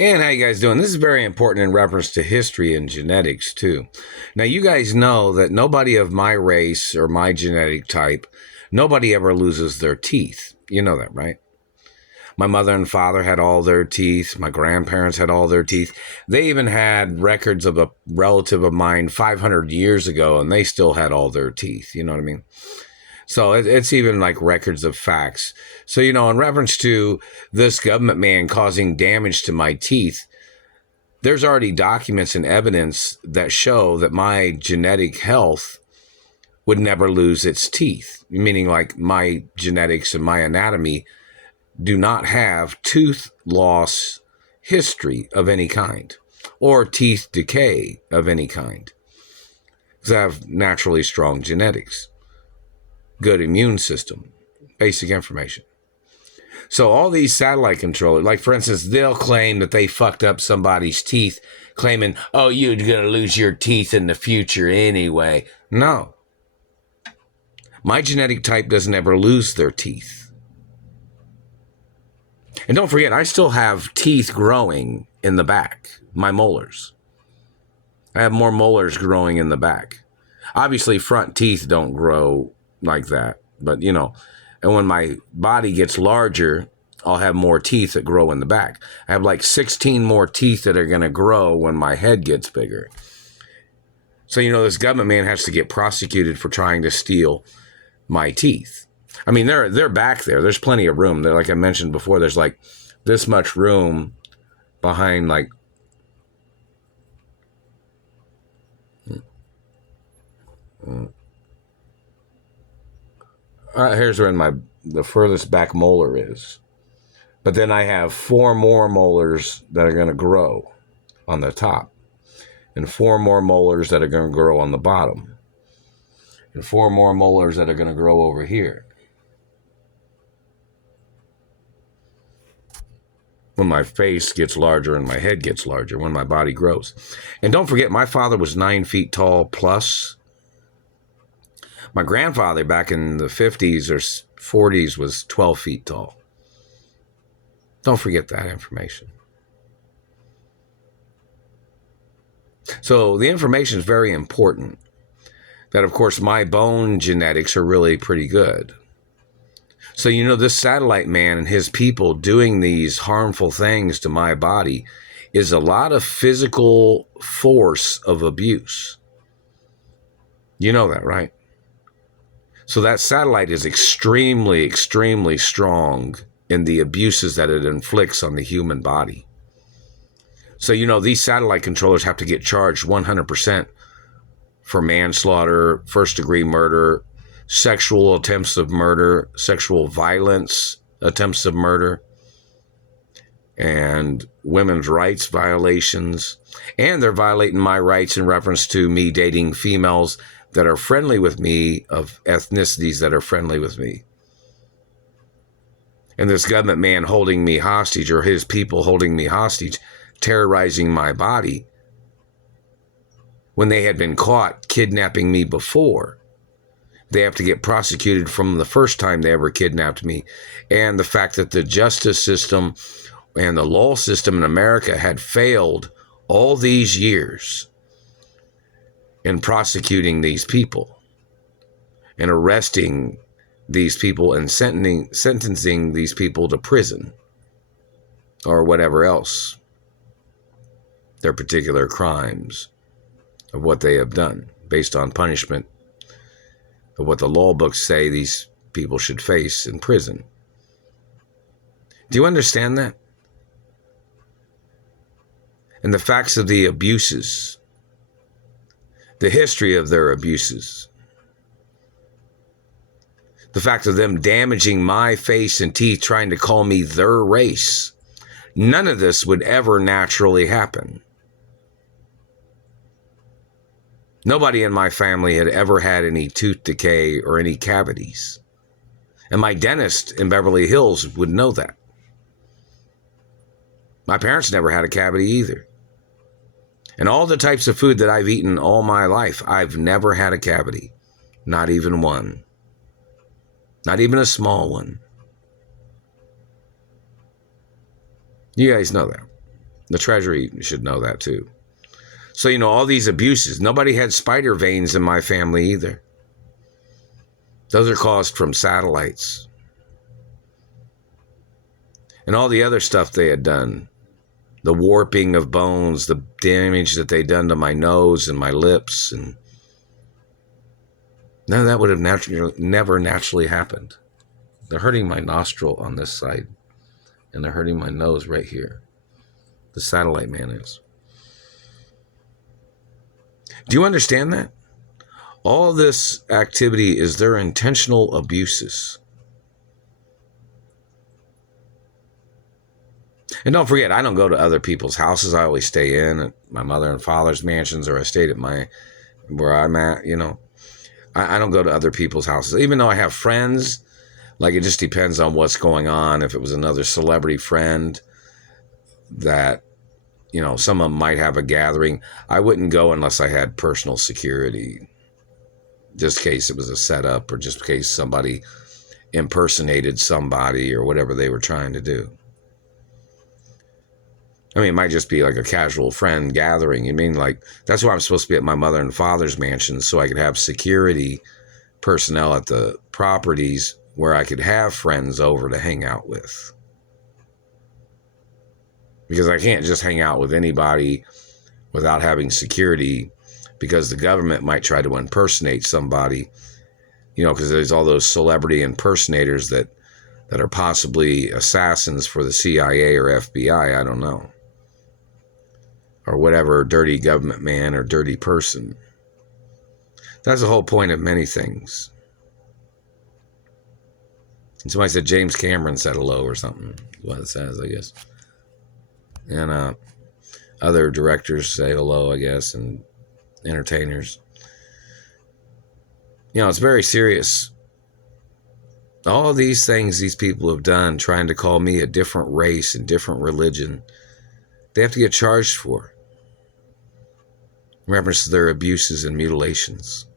And how you guys doing? This is very important in reference to history and genetics too. Now you guys know that nobody of my race or my genetic type, nobody ever loses their teeth. You know that, right? My mother and father had all their teeth. My grandparents had all their teeth. They even had records of a relative of mine 500 years ago, and they still had all their teeth. You know what I mean? So it's even like records of facts. So, in reference to this government man causing damage to my teeth, there's already documents and evidence that show that my genetic health would never lose its teeth, meaning like my genetics and my anatomy do not have tooth loss history of any kind or teeth decay of any kind, because I have naturally strong genetics, good immune system, basic information. So all these satellite controllers, like for instance, they'll claim that they fucked up somebody's teeth, claiming, oh, you're going to lose your teeth in the future anyway. No. My genetic type doesn't ever lose their teeth. And don't forget, I still have teeth growing in the back, my molars. I have more molars growing in the back. Obviously, front teeth don't grow like that, but and when my body gets larger, I'll have more teeth that grow in the back. I have like 16 more teeth that are going to grow when my head gets bigger. So, this government man has to get prosecuted for trying to steal my teeth. I mean, they're back there. There's plenty of room. They're, like I mentioned before, there's like this much room behind like here's where the furthest back molar is. But then I have 4 more molars that are going to grow on the top, and 4 more molars that are going to grow on the bottom, and 4 more molars that are going to grow over here. When my face gets larger and my head gets larger, when my body grows. And don't forget, my father was 9 feet tall plus. My grandfather back in the 50s or 40s was 12 feet tall. Don't forget that information. So the information is very important. That, of course, my bone genetics are really pretty good. So, this satellite man and his people doing these harmful things to my body is a lot of physical force of abuse. You know that, right? So that satellite is extremely, extremely strong in the abuses that it inflicts on the human body. So, these satellite controllers have to get charged 100% for manslaughter, first-degree murder, sexual attempts of murder, sexual violence attempts of murder, and women's rights violations. And they're violating my rights in reference to me dating females that are friendly with me, of ethnicities that are friendly with me. And this government man holding me hostage, or his people holding me hostage, terrorizing my body, when they had been caught kidnapping me before. They have to get prosecuted from the first time they ever kidnapped me. And the fact that the justice system and the law system in America had failed all these years in prosecuting these people and arresting these people and sentencing these people to prison or whatever else, their particular crimes of what they have done based on punishment of what the law books say these people should face in prison. Do you understand that? And the facts of the abuses, the history of their abuses, the fact of them damaging my face and teeth, trying to call me their race. None of this would ever naturally happen. Nobody in my family had ever had any tooth decay or any cavities. And my dentist in Beverly Hills would know that. My parents never had a cavity either. And all the types of food that I've eaten all my life, I've never had a cavity. Not even one. Not even a small one. You guys know that. The Treasury should know that too. So, all these abuses, nobody had spider veins in my family either. Those are caused from satellites. And all the other stuff they had done, the warping of bones, the damage that they'd done to my nose and my lips, and none of that would have never naturally happened. They're hurting my nostril on this side, and they're hurting my nose right here. The satellite man is. Do you understand that? All this activity is their intentional abuses. And don't forget, I don't go to other people's houses. I always stay in at my mother and father's mansions, or I stayed at where I'm at, I don't go to other people's houses. Even though I have friends, like, it just depends on what's going on. If it was another celebrity friend that, some of them might have a gathering, I wouldn't go unless I had personal security, just in case it was a setup, or just in case somebody impersonated somebody or whatever they were trying to do. I mean, it might just be like a casual friend gathering. That's why I'm supposed to be at my mother and father's mansion, so I could have security personnel at the properties where I could have friends over to hang out with. Because I can't just hang out with anybody without having security, because the government might try to impersonate somebody, because there's all those celebrity impersonators that are possibly assassins for the CIA or FBI, I don't know. Or whatever dirty government man or dirty person. That's the whole point of many things. And somebody said James Cameron said hello or something. That's what it says, I guess. And other directors say hello, I guess, and entertainers. It's very serious. All of these things these people have done, trying to call me a different race and different religion, they have to get charged for, in reference to their abuses and mutilations.